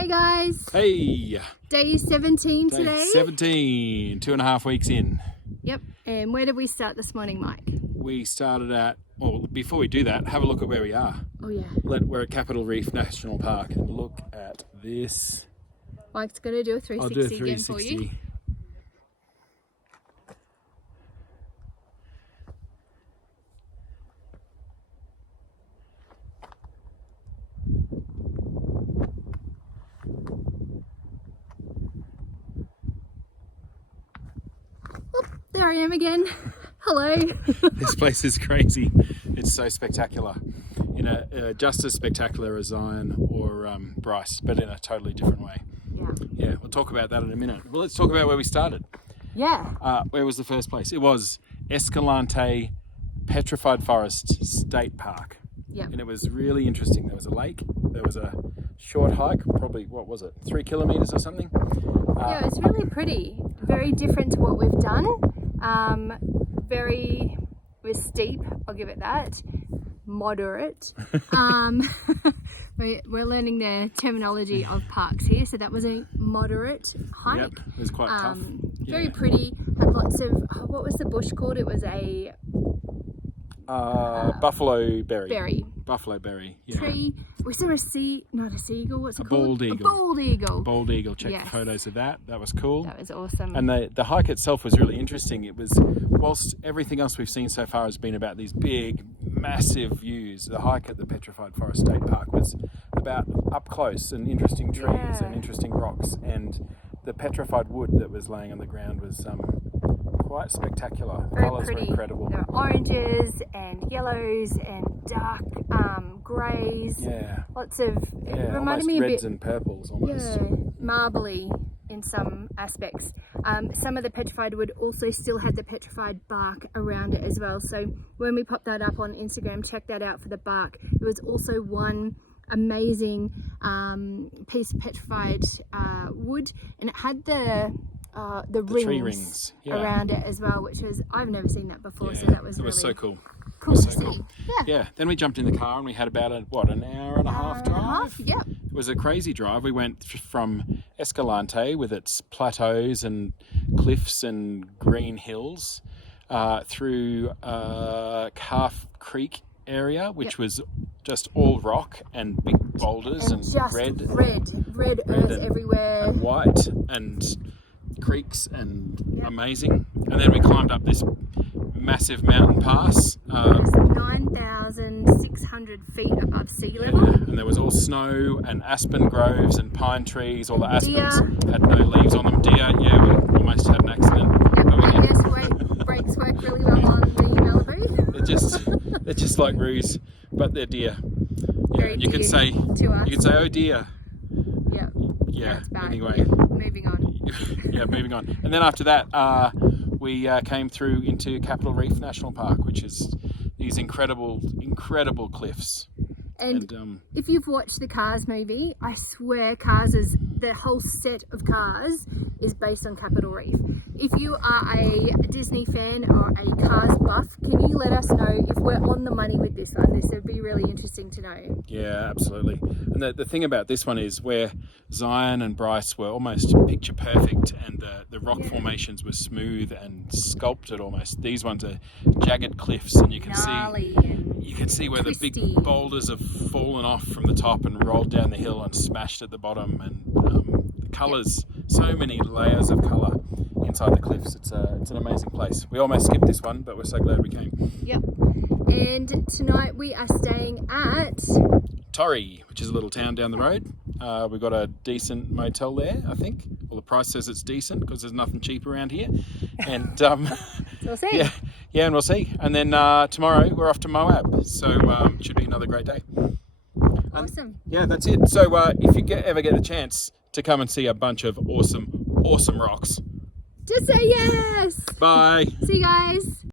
Hey guys. Hey. Day 17 Day today. 17, 2.5 weeks in. Yep. And where did we start this morning, Mike? We started at, well, before we do that, have a look at where we are. Oh yeah. We're at Capitol Reef National Park and look at this. Mike's going to do a 360 I'll do a again for 360. you. Oh, there I am again. Hello. This place is crazy. It's so spectacular. Just as spectacular as Zion or Bryce, but in a totally different way. Yeah, we'll talk about that in a minute. Well, let's talk about where we started. Yeah. Where was the first place? It was Escalante Petrified Forest State Park. Yep. And it was really interesting. There was a lake, there was a short hike, probably, 3 kilometers or something? Yeah, it's really pretty. Very different to what we've done. It was steep, I'll give it that. Moderate. We're learning the terminology of parks here, so that was a moderate hike. Yep, it was quite tough. Very pretty. Had lots of, what was the bush called? It was a buffalo berry. Buffalo berry, yeah. tree. We saw not a seagull, what's it called? Bald eagle. A bald eagle. Bald eagle, check Yes. the photos of that. That was cool. That was awesome. And the hike itself was really interesting. It was, whilst everything else we've seen so far has been about these big, massive views, the hike at the Petrified Forest State Park was about up close and interesting trees and interesting rocks. And the petrified wood that was laying on the ground was quite spectacular. The colours were incredible. There were oranges and yellows and dark greys. Yeah. Lots of, it reminded almost me a reds bit, and purples almost. yeah, marbly in some aspects. Some of the petrified wood also still had the petrified bark around it as well. So when we popped that up on Instagram, check that out for the bark. There was also one amazing piece of petrified wood, and it had the tree rings around it as well, which was, I've never seen that before, so that was really so cool. Cool to So see. cool. Yeah. Yeah. Then we jumped in the car and we had about an hour and a half drive. Yep. It was a crazy drive. We went from Escalante with its plateaus and cliffs and green hills through Calf Creek area, which was just all rock and big boulders and just red earth everywhere, and white and creeks and amazing. And then we climbed up this massive mountain pass. 9,600 feet above sea level. And there was all snow and aspen groves and pine trees. All the aspens had no leaves on them. Deer, we almost had an accident. Yes, brakes work really well on the Malibu. They're just like roos, but they're deer. Yeah, Very you can say, to us. oh dear. Yeah, it's bad. Anyway. Yeah, moving on. Moving on. And then after that, we came through into Capitol Reef National Park, which is these incredible cliffs. And if you've watched the Cars movie, I swear the whole set of Cars is based on Capitol Reef. If you are a Disney fan or a Cars buff, can you let us know if we're on the money with this one? This would be really interesting to know. Yeah, absolutely. And the thing about this one is where Zion and Bryce were almost picture perfect and the rock formations were smooth and sculpted almost. These ones are jagged cliffs, and you can see where twisty. The big boulders have fallen off from the top and rolled down the hill and smashed at the bottom. And the colours, so many layers of colour inside the cliffs. It's an amazing place. We almost skipped this one, but we're so glad we came. Yep. And tonight we are staying at Torrey, which is a little town down the road. We've got a decent motel there, I think. Well, the price says it's decent because there's nothing cheap around here. And so we'll see. Yeah, and we'll see. And then tomorrow we're off to Moab, so it should be another great day. Awesome. Yeah, that's it. So if you ever get the chance to come and see a bunch of awesome rocks, just say yes. bye. See you guys.